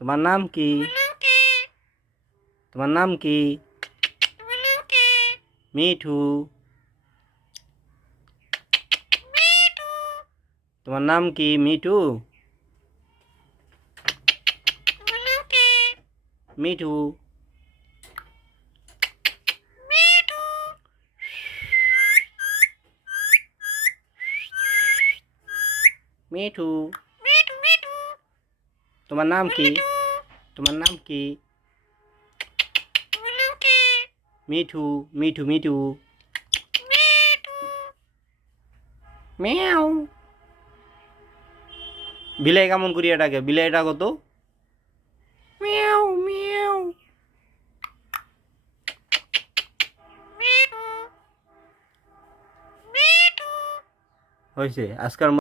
তোমার নাম কি? তোমার নাম কি? মিঠু। তোমার নাম কি মিঠু? মিঠু। মিঠু। তোমার নাম কি? তোমার নাম কি? মিঠু মিঠু মিঠু। মিয়াও। বিলাই কেমন করিয়া ডাকে? বিলাই ডাকো তো। মিয়াও মিয়াও। হয়েছে আজকাল।